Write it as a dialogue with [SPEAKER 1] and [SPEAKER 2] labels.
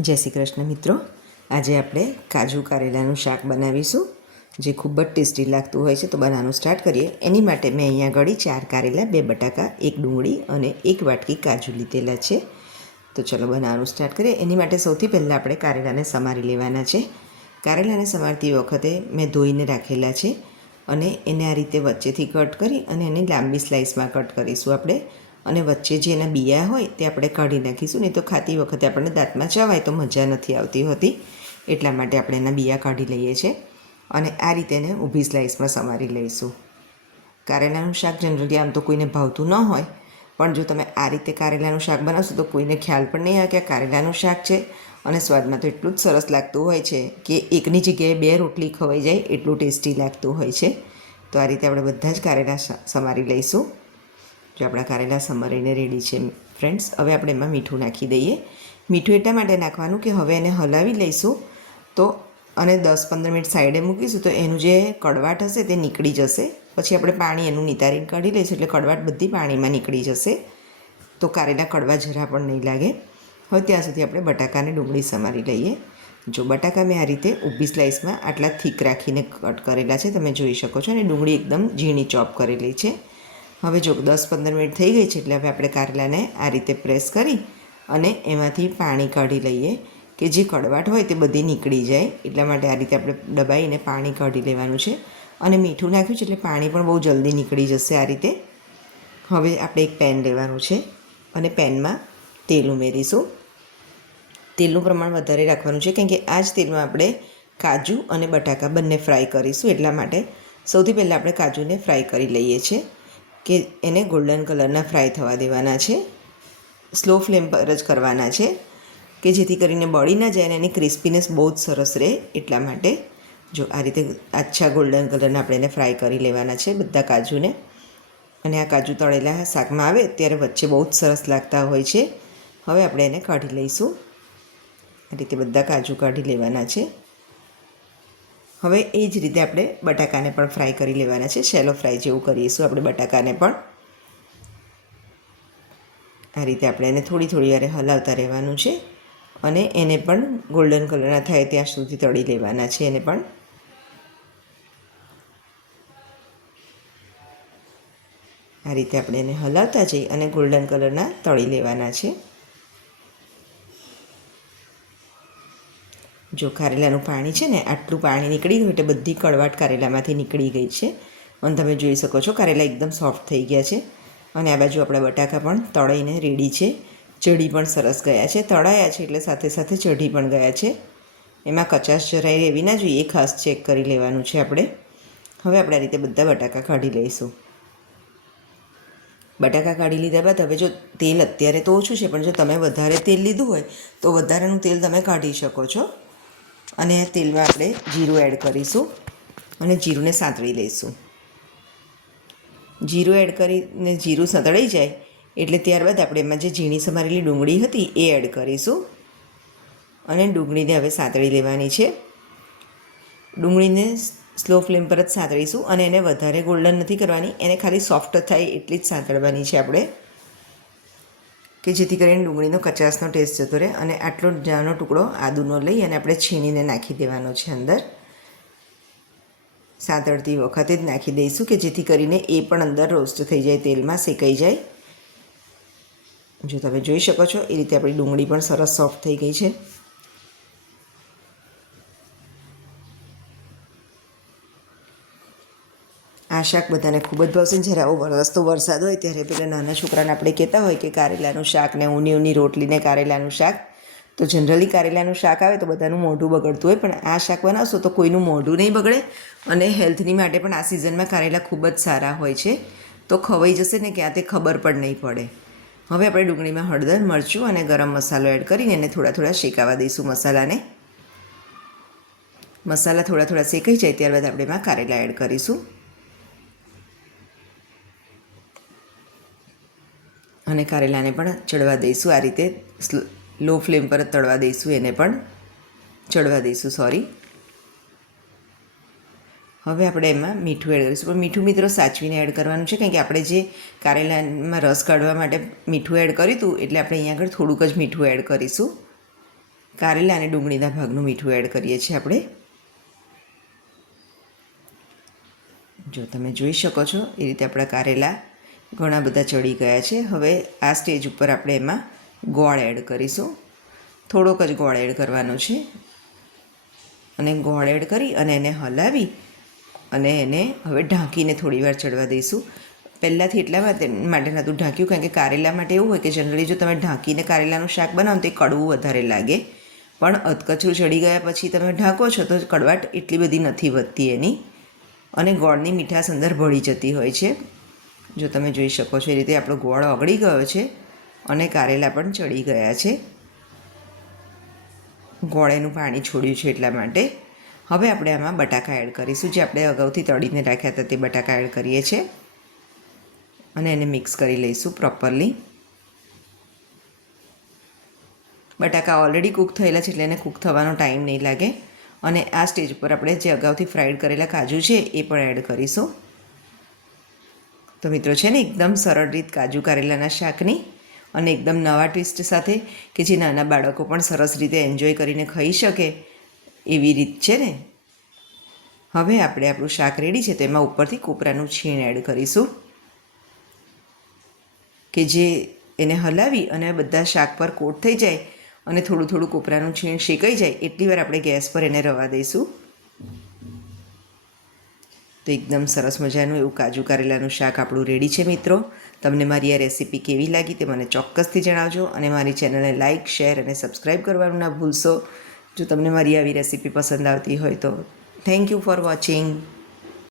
[SPEAKER 1] જય શ્રી કૃષ્ણ મિત્રો. આજે આપણે કાજુ કારેલાનું શાક બનાવીશું, જે ખૂબ જ ટેસ્ટી લાગતું હોય છે. તો બનાવવાનું સ્ટાર્ટ કરીએ. એની માટે મેં અહીંયા ઘડી ચાર કારેલા, બે બટાકા, એક ડુંગળી અને એક વાટકી કાજુ લીધેલા છે. તો ચલો બનાવવાનું સ્ટાર્ટ કરીએ. એની માટે સૌથી પહેલાં આપણે કારેલાને સમારી લેવાના છે. કારેલાને સમારતી વખતે મેં ધોઈને રાખેલા છે અને એને આ રીતે વચ્ચેથી કટ કરી અને એને લાંબી સ્લાઇસમાં કટ કરીશું આપણે. અને વચ્ચે જે એના બિયા હોય તે આપણે કાઢી નાખીશું, નહીં તો ખાતી વખતે આપણને દાંતમાં ચવાય તો મજા નથી આવતી હોતી. એટલા માટે આપણે એના બિયા કાઢી લઈએ છીએ અને આ રીતે એને ઊભી સ્લાઇસમાં સમારી લઈશું. કારેલાનું શાક જનરલી આમ તો કોઈને ભાવતું ન હોય, પણ જો તમે આ રીતે કારેલાનું શાક બનાવશો તો કોઈને ખ્યાલ પણ નહીં આવે કે આ કારેલાનું શાક છે. અને સ્વાદમાં તો એટલું જ સરસ લાગતું હોય છે કે એકની જગ્યાએ બે રોટલી ખવાઈ જાય એટલું ટેસ્ટી લાગતું હોય છે. તો આ રીતે આપણે બધા જ કારેલા સમારી લઈશું. જો આપણા કારેલા સમરીને રેડી છે ફ્રેન્ડ્સ હવે આપણે એમાં મીઠું નાખી દઈએ. મીઠું એટલા માટે નાખવાનું કે હવે એને હલાવી લઈશું તો અને દસ પંદર મિનિટ સાઈડે મૂકીશું તો એનું જે કડવાટ હશે તે નીકળી જશે. પછી આપણે પાણી એનું નિતારીને કાઢી લઈશું એટલે કડવાટ બધી પાણીમાં નીકળી જશે. તો કારેલા કડવા જરા પણ નહીં લાગે. હવે ત્યાં સુધી આપણે બટાકાને ડુંગળી સમારી લઈએ. જો બટાકા મેં આ રીતે ઊભી સ્લાઇસમાં આટલા થીક રાખીને કટ કરેલા છે, તમે જોઈ શકો છો. અને ડુંગળી એકદમ ઝીણી ચોપ કરેલી છે. હવે જો દસ પંદર મિનિટ થઈ ગઈ છે એટલે હવે આપણે કારેલાને આ રીતે પ્રેસ કરી અને એમાંથી પાણી કાઢી લઈએ કે જે કડવાટ હોય તે બધી નીકળી જાય. એટલા માટે આ રીતે આપણે દબાઈને પાણી કાઢી લેવાનું છે અને મીઠું નાખ્યું છે એટલે પાણી પણ બહુ જલ્દી નીકળી જશે આ રીતે. હવે આપણે એક પેન લેવાનું છે અને પેનમાં તેલ ઉમેરીશું. તેલનું પ્રમાણ વધારે રાખવાનું છે કેમ કે આ જ તેલમાં આપણે કાજુ અને બટાકા બંને ફ્રાય કરીશું. એટલા માટે સૌથી પહેલાં આપણે કાજુને ફ્રાય કરી લઈએ છીએ. કે એને ગોલ્ડન કલરના ફ્રાય થવા દેવાના છે. સ્લો ફ્લેમ પર જ કરવાના છે કે જેથી કરીને બળી ના જાય અને એની ક્રિસ્પીનેસ બહુ જ સરસ રહે એટલા માટે. જો આ રીતે આછા ગોલ્ડન કલરના આપણે એને ફ્રાય કરી લેવાના છે બધા કાજુને. અને આ કાજુ તળેલા શાકમાં આવે ત્યારે વચ્ચે બહુ જ સરસ લાગતા હોય છે. હવે આપણે એને કાઢી લઈશું. આ રીતે બધા કાજુ કાઢી લેવાના છે. હવે એ જ રીતે આપણે બટાકાને પણ ફ્રાય કરી લેવાના છે. શેલો ફ્રાય જેવું કરીશું આપણે બટાકાને પણ. આ રીતે આપણે એને થોડી થોડી વારે હલાવતા રહેવાનું છે અને એને પણ ગોલ્ડન કલરના થાય ત્યાં સુધી તળી લેવાના છે એને પણ. આ રીતે આપણે એને હલાવતા જઈ અને ગોલ્ડન કલરના તળી લેવાના છે. જો કારેલાનું પાણી છે ને, આટલું પાણી નીકળી ગયું એટલે બધી કડવાટ કારેલામાંથી નીકળી ગઈ છે. અને તમે જોઈ શકો છો કારેલા એકદમ સોફ્ટ થઈ ગયા છે. અને આ બાજુ આપણા બટાકા પણ તળાઈને રેડી છે. ચઢી પણ સરસ ગયા છે. તળાયા છે એટલે સાથે સાથે ચઢી પણ ગયા છે. એમાં કચાશ જરાય એવી ના જોઈએ, એ ખાસ ચેક કરી લેવાનું છે આપણે. હવે આપણે આ રીતે બધા બટાકા કાઢી લઈશું. બટાકા કાઢી લીધા બાદ હવે જો તેલ અત્યારે તો ઓછું છે, પણ જો તમે વધારે તેલ લીધું હોય તો વધારાનું તેલ તમે કાઢી શકો છો. અને તેલમાં આપણે જીરું એડ કરીશું અને જીરુંને સાંતળી લઈશું. જીરું એડ કરીને જીરું સાંતળાઈ જાય એટલે ત્યારબાદ આપણે એમાં જે ઝીણી સમારેલી ડુંગળી હતી એ એડ કરીશું અને ડુંગળીને હવે સાંતળી લેવાની છે. ડુંગળીને સ્લો ફ્લેમ પર જ સાંતળીશું અને એને વધારે ગોલ્ડન નથી કરવાની, એને ખાલી સોફ્ટ થાય એટલી જ સાંતળવાની છે આપણે. કે જેથી કરીને ડુંગળીનો કચાસનો ટેસ્ટ જતો રહે અને આટલો નાનો ટુકડો આદુનો લઈ અને આપણે છીણીને નાખી દેવાનો છે અંદર. સાંતળતી વખતે જ નાખી દઈશું કે જેથી કરીને એ પણ અંદર રોસ્ટ થઈ જાય, તેલમાં શેકાઈ જાય. જો તમે જોઈ શકો છો, એ રીતે આપણી ડુંગળી પણ સરસ સોફ્ટ થઈ ગઈ છે. આ શાક બધાને ખૂબ જ ભાવશે જ્યારે આવો વરસતો વરસાદ હોય ત્યારે પેલા નાના છોકરાને આપણે કહેતા હોય કે કારેલાનું શાક ને ઊની ઊની રોટલીને કારેલાનું શાક. તો જનરલી કારેલાનું શાક આવે તો બધાનું મોઢું બગડતું હોય, પણ આ શાક બનાવશો તો કોઈનું મોઢું નહીં બગડે અને હેલ્થની માટે પણ આ સિઝનમાં કારેલા ખૂબ જ સારા હોય છે. તો ખવાઈ જશે ને ક્યાં તે ખબર પણ નહીં પડે. હવે આપણે ડુંગળીમાં હળદર, મરચું અને ગરમ મસાલો એડ કરીને એને થોડા થોડા શેકાવા દઈશું મસાલાને. મસાલા થોડા થોડા શેકાઈ જાય ત્યારબાદ આપણે એમાં કારેલા એડ કરીશું. અને કારેલાને પણ ચડવા દઈશું. આ રીતે લો ફ્લેમ પર તળવા દઈશું. એને પણ ચડવા દઈશું. સોરી હવે આપણે એમાં મીઠું એડ કરીશું. પણ મીઠું મિત્રો સાચવીને એડ કરવાનું છે. કારણ કે આપણે જે કારેલામાં રસ કાઢવા માટે મીઠું એડ કર્યું હતું, એટલે આપણે અહીંયા આગળ થોડુંક જ મીઠું એડ કરીશું. કારેલા અને ડુંગળીના ભાગનું મીઠું એડ કરીએ છીએ આપણે. જો તમે જોઈ શકો છો, એ રીતે આપણા કારેલા ઘણા બધા ચડી ગયા છે. હવે આ સ્ટેજ ઉપર આપણે એમાં ગોળ એડ કરીશું. થોડોક જ ગોળ એડ કરવાનો છે. અને ગોળ એડ કરી અને એને હલાવી અને એને હવે ઢાંકીને થોડી વાર ચડવા દઈશું. પહેલાંથી એટલા માટે માટે નહોતું ઢાંક્યું, કારણ કે કારેલા માટે એવું હોય કે જનરલી જો તમે ઢાંકીને કારેલાનું શાક બનાવો તો એ કડવું વધારે લાગે. પણ અધકચરું ચડી ગયા પછી તમે ઢાંકો છો તો કડવાટ એટલી બધી નથી વધતી એની. અને ગોળની મીઠાશ અંદર ભળી જતી હોય છે. જો તમે જોઈ શકો છો એ રીતે આપણો ગોળ ઓગળી ગયો છે અને કારેલા પણ ચડી ગયા છે. ગોળેનું પાણી છોડ્યું છે એટલા માટે. હવે આપણે આમાં બટાકા એડ કરીશું. જે આપણે અગાઉથી તળીને રાખ્યા હતા તે બટાકા એડ કરીએ છીએ અને એને મિક્સ કરી લઈશું પ્રોપરલી. બટાકા ઓલરેડી કૂક થયેલા છે એટલે એને કૂક થવાનો ટાઈમ નહીં લાગે. અને આ સ્ટેજ ઉપર આપણે જે અગાઉથી ફ્રાઈડ કરેલા કાજુ છે એ પણ એડ કરીશું. તો મિત્રો છે ને એકદમ સરળ રીત કાજુ કારેલાના શાકની અને એકદમ નવા ટ્વિસ્ટ સાથે કે જે નાના બાળકો પણ સરસ રીતે એન્જોય કરીને ખાઈ શકે એવી રીત છે ને. હવે આપણે આપણું શાક રેડી છે તેમાં ઉપરથી કોપરાનું છીણ એડ કરીશું કે જે એને હલાવી અને બધા શાક પર કોટ થઈ જાય અને થોડું થોડું કોપરાનું છીણ શેકાઈ જાય, એટલી વાર આપણે ગેસ પર એને રવા દઈશું. તો એકદમ સરસ મજાનું એવું કાજુ કારેલાનું શાક આપણું રેડી છે મિત્રો. તમને મારી આ રેસીપી કેવી લાગી તે મને ચોક્કસથી જણાવજો અને મારી ચેનલને લાઇક શેર અને સબસ્ક્રાઈબ કરવાનું ના ભૂલશો. જો તમને મારી આવી રેસીપી પસંદ આવતી હોય તો થેન્ક યુ ફોર વોચિંગ